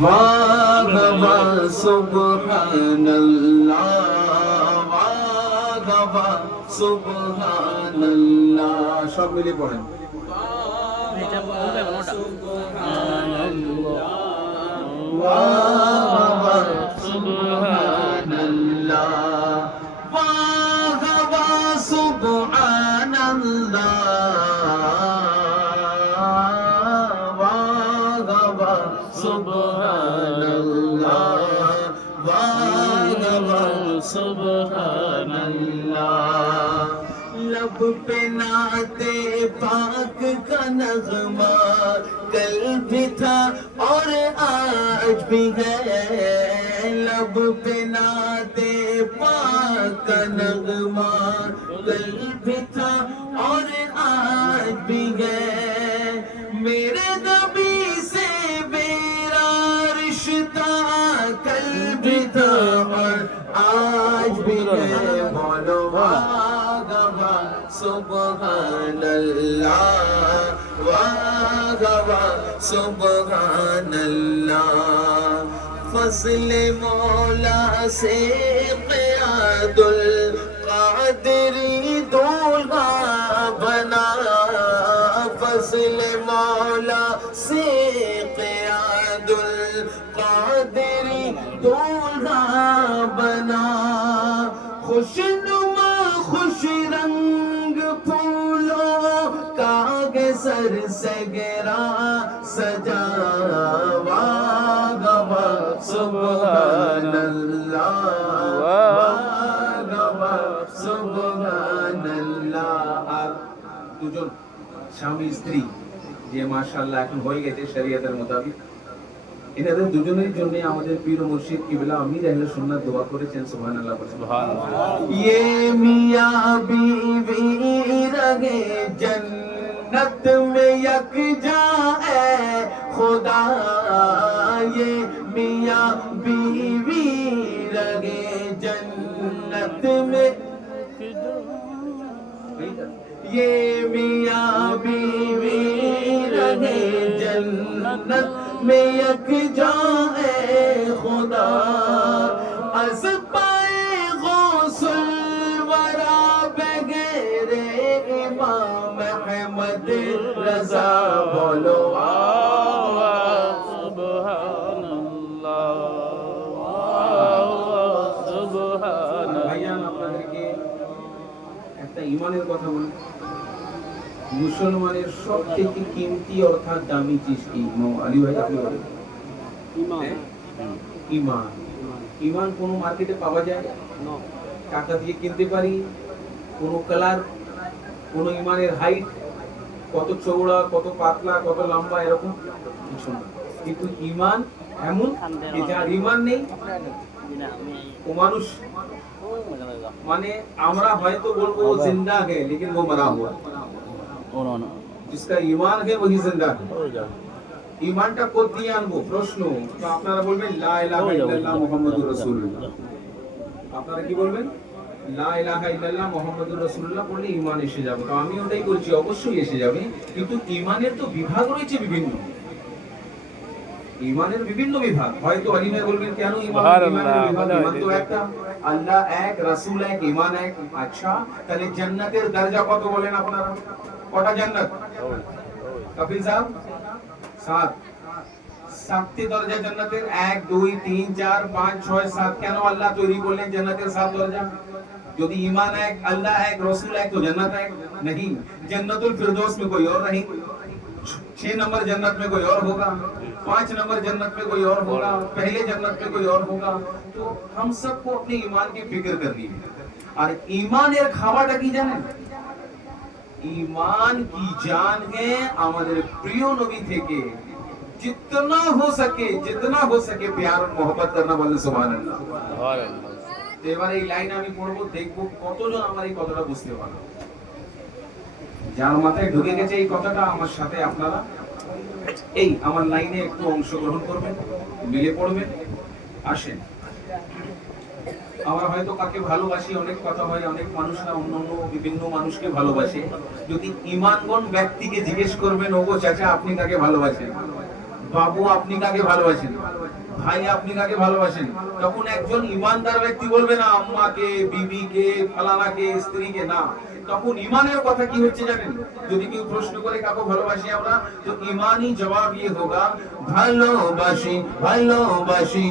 वाह वाह सुब्हानल्लाह, वाह वाह सुब्हानल्लाह। सब मिले पढ़ें। वाह वाह सुब्हानल्लाह, वाह वाह सुब्हानल्लाह, वाह वाह सुब्हानल्लाह, वाह वाह सुब्हानल्लाह। लब पे नाते पाक का नगमा कल भी था और आज भी है। लब पे नाते पाक का नगमा कल भी था और आज भी है। मेरे नबी से मेरा रिश्ता कल भी था और आज भी है। बोलो सुब्हानल्लाह, वाह वाह सुब्हानल्लाह। फज़ल मौला से क़यादुल क़ादिरी दूल्हा बना। फज़ल मौला से क़यादुल क़ादिरी दूल्हा बना। खुशनुमा खुश रंग फूलों का सर से गिरा सजा। वाह वाह सुब्हानल्लाह, वाह वाह सुब्हानल्लाह। আর দুজন স্বামী স্ত্রী যে মাশাআল্লাহ এখন হয়ে গেছে শরীয়তের মোতাবেক, এনাদের দুজনের জন্য আমাদের পীর মুর্শিদ কিবলা আমির আহলে সুন্নাত দোয়া করেছেন। সুবহানাল্লাহ, সুবহানাল্লাহ। ये मियां बीवी रहे जन्नत में यकजा है खुदा। ये मियां बीवी रहे जन्नत में, ये मियां बीवी रहे जन्नत में यकजा है खुदा। अज़ पाए गौसुल वरा बगैरे इमाम अहमद रज़ा। बोलो सुब्हानल्लाह, सुब्हानल्लाह। ভাইয়ান আপনাদেরকে একটা ঈমানের কথা বলি। মুসলমানের সবথেকে কিমতি অর্থাৎ দামি জিনিস কি? আলী ভাই আপনি বলেন। ঈমান। ঈমান কোন মার্কেটে পাওয়া যায় না, টাকা দিয়ে কিনতে পারি। কোন কালার, কোন ঈমানের হাইট, কত চওড়া, কত পাতলা, কত লম্বা, এরকম কিছু না। কিন্তু ঈমান এমন যে যার ঈমান নেই ও মানুষ, মানে আমরা হয়তো বলবো ও জিন্দা है लेकिन वो मरा हुआ। जिसका ईमान है वही जिंदा है। ईमानটা কোথা দিয়ে আনবো প্রশ্ন? তো আপনারা বলবেন লা ইলাহা ইল্লাল্লাহ মুহাম্মাদুর রাসূলুল্লাহ। আপনারা কি বলবেন? লা ইলাহা ইল্লাল্লাহ মুহাম্মাদুর রাসূলুল্লাহ বললে ঈমান এসে যাবে। তো আমি ওটাই বলছি, অবশ্যই এসে যাবে। কিন্তু ঈমানের তো বিভাগ রয়েছে বিভিন্ন। ঈমানের বিভিন্ন বিভাগ। হয়তো আলিমে বলবেন কেন ঈমানের বিভাগ? ঈমান তো একটা, আল্লাহ এক, রাসূল এক, ঈমান এক। আচ্ছা, তাহলে জান্নাতের দরজা কত বলেন আপনারা? কটা জান্নাত? কপিল সাহেব 7। 7টি দরজা জান্নাতের। 1 2 3 4 5 6 7। কেন আল্লাহ তৈরি করলেন জান্নাতের 7 দরজা? যদি ঈমান এক, আল্লাহ এক, রাসূল এক, তো জান্নাত এক नहीं। जन्नतुल फिरदौस में कोई और नहीं। 6 नंबर जन्नत में कोई और होगा, 5 नंबर जन्नत में कोई और होगा, पहले जन्नत में कोई और होगा। तो हम सबको अपने ईमान की फिक्र करनी है। और ईमाনের খাওয়াটা কি জানেন? ईमान की जान है আমাদের প্রিয় নবী থেকে जितना हो सके प्यार और मोहब्बत करना। বলেন সুবহানাল্লাহ, সুবহানাল্লাহ। এবারে এই লাইন আমি পড়বো, দেখবো কতজন আমার এই কথাটা বুঝতে পারবে। যার মাথায় ঢুকে গেছে এই কথাটা, আমার সাথে আপনারা এই আমার লাইনে একটু অংশগ্রহণ করবেন, মিলে পড়বেন। আসেন, আমরা হয়তো কাকে ভালোবাসি, অনেক কথা হয়, অনেক মানুষরা অন্য বিভিন্ন মানুষকে ভালোবাসে। যদি ঈমানগণ ব্যক্তিকে জিজ্ঞেস করবেন, ওগো চাচা আপনি কাকে ভালোবাসেন, বাবু আপনি কাকে ভালোবাসেন, ভাই আপনি কাকে ভালোবাসেন, তখন একজন ইমানদার ব্যক্তি বলবে না আম্মাকে, বিবিকে, ফালানাকে, স্ত্রীকে না। তখন ইমানের কথা কি হচ্ছে জানেন? যদি কেউ প্রশ্ন করে কাকে ভালোবাসি আমরা, তো ইমানি জবাব ইয়ে হোগা ভালোবাসি, ভালোবাসি।